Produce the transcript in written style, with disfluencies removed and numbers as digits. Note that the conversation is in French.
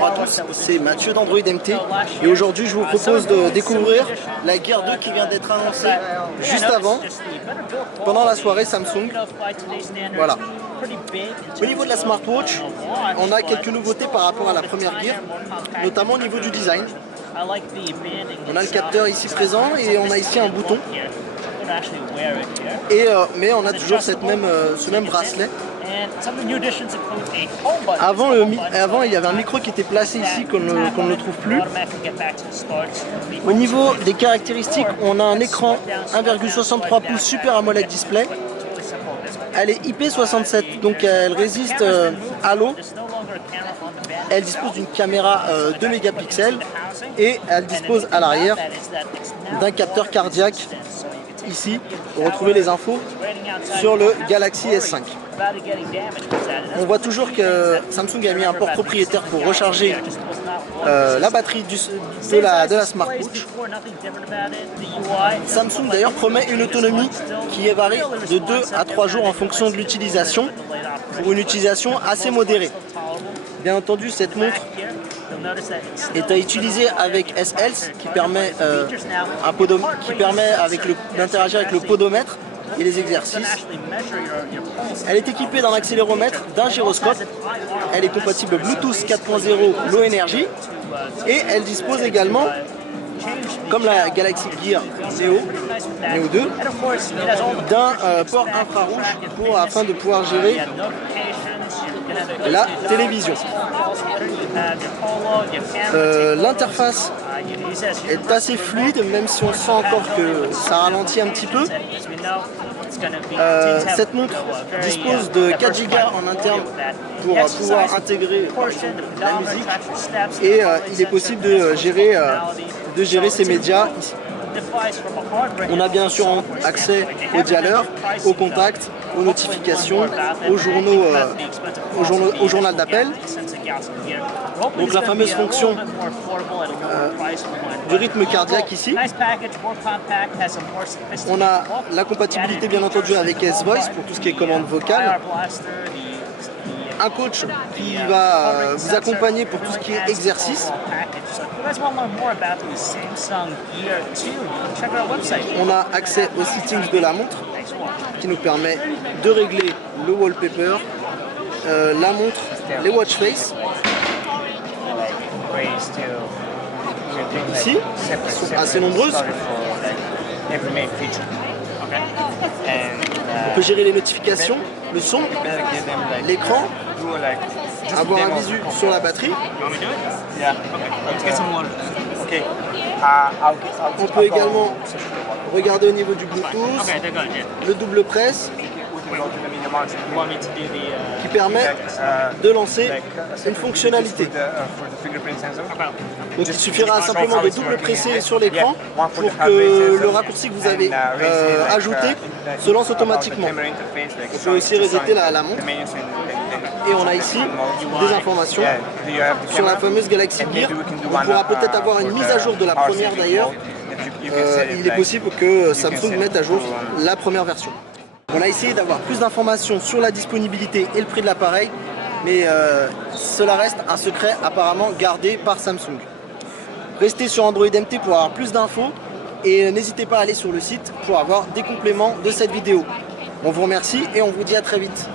bonjour à tous, c'est Mathieu d'Android MT et aujourd'hui je vous propose de découvrir la Gear 2 qui vient d'être annoncée juste avant, pendant la soirée Samsung. Voilà. Au niveau de la smartwatch, on a quelques nouveautés par rapport à la première Gear, notamment au niveau du design. On a le capteur ici présent et on a ici un bouton. Mais on a toujours ce même bracelet. Avant, il y avait un micro qui était placé ici qu'on ne trouve plus. Au niveau des caractéristiques, on a un écran 1,63 pouces Super AMOLED display. Elle est IP67, donc elle résiste à l'eau. Elle dispose d'une caméra 2 mégapixels et elle dispose à l'arrière d'un capteur cardiaque ici pour retrouver les infos sur le Galaxy S5. On voit toujours que Samsung a mis un port propriétaire pour recharger la batterie de la smartwatch. Samsung d'ailleurs promet une autonomie qui est variée de 2 à 3 jours en fonction de l'utilisation, pour une utilisation assez modérée. Bien entendu, cette montre est à utiliser avec S-Health qui permet, d'interagir avec le podomètre et les exercices. Elle est équipée d'un accéléromètre, d'un gyroscope. Elle est compatible Bluetooth 4.0 Low Energy et elle dispose également, comme la Galaxy Gear Neo 2, d'un port infrarouge afin de pouvoir gérer la télévision. L'interface est assez fluide, même si on sent encore que ça ralentit un petit peu. Cette montre dispose de 4 Go en interne pour pouvoir intégrer la musique et il est possible de gérer ces médias ici. On a bien sûr accès au dialer, aux contacts, aux notifications, au journal d'appel. Donc la fameuse fonction du rythme cardiaque ici. On a la compatibilité bien entendu avec S-Voice pour tout ce qui est commande vocale. Un coach qui va vous accompagner pour tout ce qui est exercice. On a accès aux settings de la montre qui nous permet de régler le wallpaper, la montre, les watch face. Ici, elles sont assez nombreuses. On peut gérer les notifications, le son, l'écran, avoir un visu sur la batterie. On peut également regarder au niveau du Bluetooth, le double press qui permet de lancer une fonctionnalité. Donc il suffira simplement de double presser sur l'écran pour que le raccourci que vous avez ajouté se lance automatiquement. On peut aussi resetter la montre. Et on a ici des informations sur la fameuse Galaxy Gear. On pourra peut-être avoir une mise à jour de la première d'ailleurs. Il est possible que Samsung mette à jour la première version. On a essayé d'avoir plus d'informations sur la disponibilité et le prix de l'appareil, mais cela reste un secret apparemment gardé par Samsung. Restez sur Android MT pour avoir plus d'infos et n'hésitez pas à aller sur le site pour avoir des compléments de cette vidéo. On vous remercie et on vous dit à très vite.